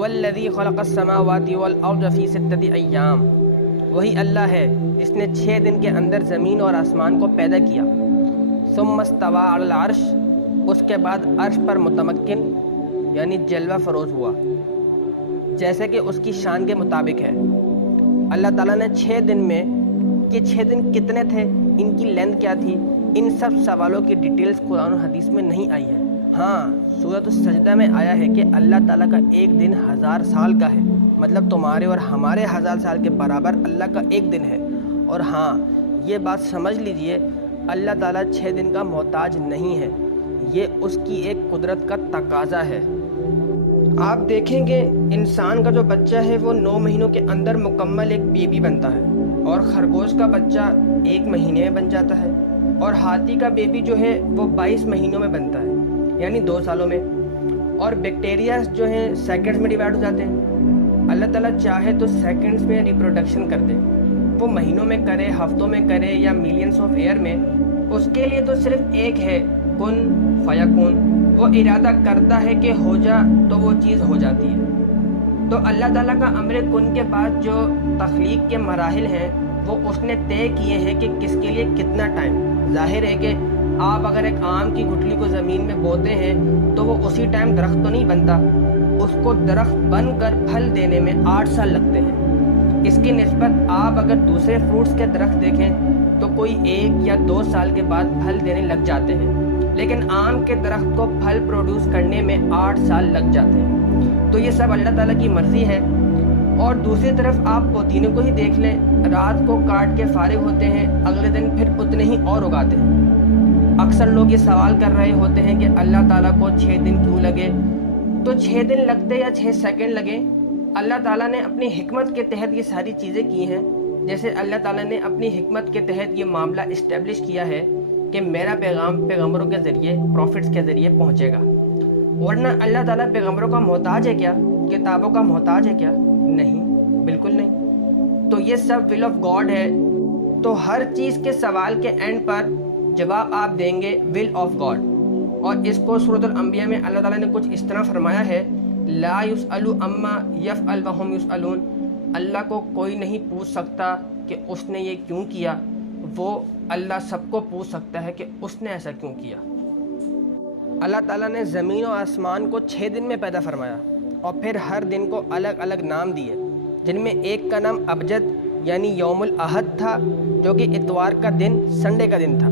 هو الذی خلق السماوات والارض فی 6 ایام، وہی اللہ ہے جس نے 6 دن کے اندر زمین اور آسمان کو پیدا کیا۔ ثم استوى علی العرش، اس کے بعد عرش پر متمکن یعنی جلوہ فروز ہوا جیسے کہ اس کی شان کے مطابق ہے۔ اللہ تعالیٰ نے 6 دن میں، کہ 6 دن کتنے تھے، ان کی لینتھ کیا تھی، ان سب سوالوں کی ڈیٹیلز قرآن و حدیث میں نہیں آئی ہے۔ ہاں، سورۃ السجدہ میں آیا ہے کہ اللہ تعالیٰ کا ایک دن 1000 سال کا ہے، مطلب تمہارے اور ہمارے 1000 سال کے برابر اللہ کا ایک دن ہے۔ اور ہاں، یہ بات سمجھ لیجئے، اللہ تعالیٰ 6 دن کا محتاج نہیں ہے، یہ اس کی ایک قدرت کا تقاضا ہے۔ آپ دیکھیں گے انسان کا جو بچہ ہے وہ 9 مہینوں کے اندر مکمل ایک بیبی بنتا ہے، اور خرگوش کا بچہ 1 مہینے میں بن جاتا ہے، اور ہاتھی کا بیبی جو ہے وہ 22 مہینوں میں بنتا ہے، یعنی 2 سالوں میں، اور بیکٹیریاز جو ہیں سیکنڈز میں ڈیوائڈ ہو جاتے ہیں۔ اللہ تعالیٰ چاہے تو سیکنڈز میں ریپروڈکشن کر دے، وہ مہینوں میں کرے، ہفتوں میں کرے، یا ملینز آف ایئر میں، اس کے لیے تو صرف ایک ہے، کن فیکون۔ وہ ارادہ کرتا ہے کہ ہو جا تو وہ چیز ہو جاتی ہے۔ تو اللہ تعالیٰ کا امر کن کے بعد جو تخلیق کے مراحل ہیں وہ اس نے طے کیے ہیں کہ کس کے لیے کتنا ٹائم۔ ظاہر ہے کہ آپ اگر ایک آم کی گٹھلی کو زمین میں بوتے ہیں تو وہ اسی ٹائم درخت تو نہیں بنتا، اس کو درخت بن کر پھل دینے میں 8 سال لگتے ہیں۔ اس کی نسبت آپ اگر دوسرے فروٹس کے درخت دیکھیں تو کوئی 1 یا 2 سال کے بعد پھل دینے لگ جاتے ہیں، لیکن آم کے درخت کو پھل پروڈیوس کرنے میں 8 سال لگ جاتے ہیں۔ تو یہ سب اللہ تعالیٰ کی مرضی ہے۔ اور دوسری طرف آپ پودینے کو ہی دیکھ لیں، رات کو کاٹ کے فارغ ہوتے ہیں، اگلے دن پھر اتنے ہی اور اگاتے ہیں۔ اکثر لوگ یہ سوال کر رہے ہوتے ہیں کہ اللہ تعالیٰ کو 6 دن کیوں لگے؟ تو 6 دن لگتے یا 6 سیکنڈ لگے، اللہ تعالیٰ نے اپنی حکمت کے تحت یہ ساری چیزیں کی ہیں۔ جیسے اللہ تعالیٰ نے اپنی حکمت کے تحت یہ معاملہ اسٹیبلش کیا ہے کہ میرا پیغام پیغمبروں کے ذریعے، پروفٹس کے ذریعے پہنچے گا، ورنہ اللہ تعالیٰ پیغمبروں کا محتاج ہے کیا؟ کتابوں کا محتاج ہے کیا؟ نہیں، بالکل نہیں۔ تو یہ سب ول آف گاڈ ہے۔ تو ہر چیز کے سوال کے اینڈ پر جواب آپ دیں گے ول آف گاڈ۔ اور اس کو سورۃ الانبیاء میں اللہ تعالیٰ نے کچھ اس طرح فرمایا ہے، لا یسأل عما یفعل وہم یسألون۔ اللہ کو کوئی نہیں پوچھ سکتا کہ اس نے یہ کیوں کیا، وہ اللہ سب کو پوچھ سکتا ہے کہ اس نے ایسا کیوں کیا۔ اللہ تعالیٰ نے زمین و آسمان کو 6 دن میں پیدا فرمایا، اور پھر ہر دن کو الگ الگ نام دیے، جن میں ایک کا نام ابجد یعنی یوم الاحد تھا، جو کہ اتوار کا دن، سنڈے کا دن تھا۔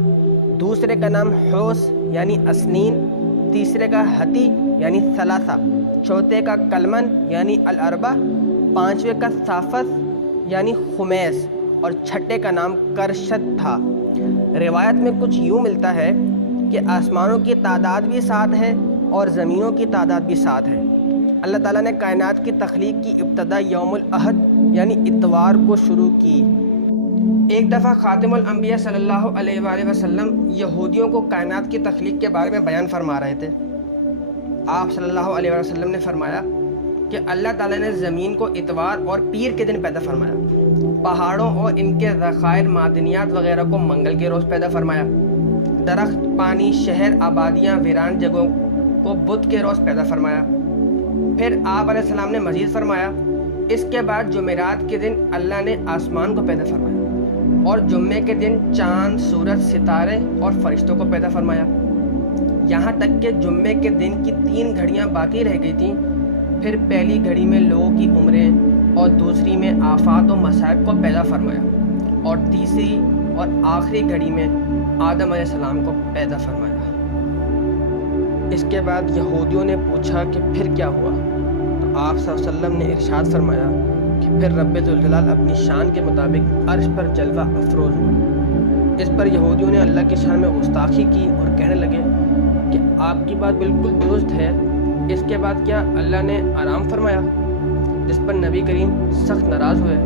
دوسرے کا نام حوس یعنی اسنین، تیسرے کا حتی یعنی ثلاثہ، چوتھے کا کلمن یعنی الاربع، پانچویں کا صافت یعنی خمیس، اور چھٹے کا نام کرشت تھا۔ روایت میں کچھ یوں ملتا ہے کہ آسمانوں کی تعداد بھی 7 ہے اور زمینوں کی تعداد بھی 7 ہے۔ اللہ تعالیٰ نے کائنات کی تخلیق کی ابتدا یوم الاحد یعنی اتوار کو شروع کی۔ ایک دفعہ خاتم الانبیاء صلی اللہ علیہ وآلہ وسلم یہودیوں کو کائنات کی تخلیق کے بارے میں بیان فرما رہے تھے۔ آپ صلی اللہ علیہ وآلہ وسلم نے فرمایا کہ اللہ تعالیٰ نے زمین کو اتوار اور پیر کے دن پیدا فرمایا، پہاڑوں اور ان کے ذخائر معدنیات وغیرہ کو منگل کے روز پیدا فرمایا، درخت، پانی، شہر، آبادیاں، ویران جگہوں کو بدھ کے روز پیدا فرمایا۔ پھر آپ علیہ السلام نے مزید فرمایا، اس کے بعد جمعرات کے دن اللہ نے آسمان کو پیدا فرمایا، اور جمعے کے دن چاند، سورج، ستارے اور فرشتوں کو پیدا فرمایا، یہاں تک کہ جمعے کے دن کی 3 گھڑیاں باقی رہ گئی تھیں۔ پھر پہلی گھڑی میں لوگوں کی عمریں اور دوسری میں آفات و مصائب کو پیدا فرمایا، اور تیسری اور آخری گھڑی میں آدم علیہ السلام کو پیدا فرمایا۔ اس کے بعد یہودیوں نے پوچھا کہ پھر کیا ہوا؟ تو آپ صلی اللہ علیہ وسلم نے ارشاد فرمایا کہ پھر رب ذوالجلال اپنی شان کے مطابق عرش پر جلوہ افروز ہوا۔ اس پر یہودیوں نے اللہ کی شان میں گستاخی کی اور کہنے لگے کہ آپ کی بات بالکل درست ہے، اس کے بعد کیا اللہ نے آرام فرمایا؟ جس پر نبی کریم سخت ناراض ہوئے۔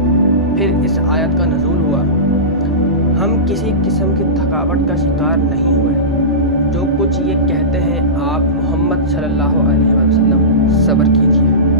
پھر اس آیت کا نزول ہوا، ہم کسی قسم کی تھکاوٹ کا شکار نہیں ہوئے، جو کچھ یہ کہتے ہیں آپ محمد صلی اللہ علیہ وسلم صبر کیجیے۔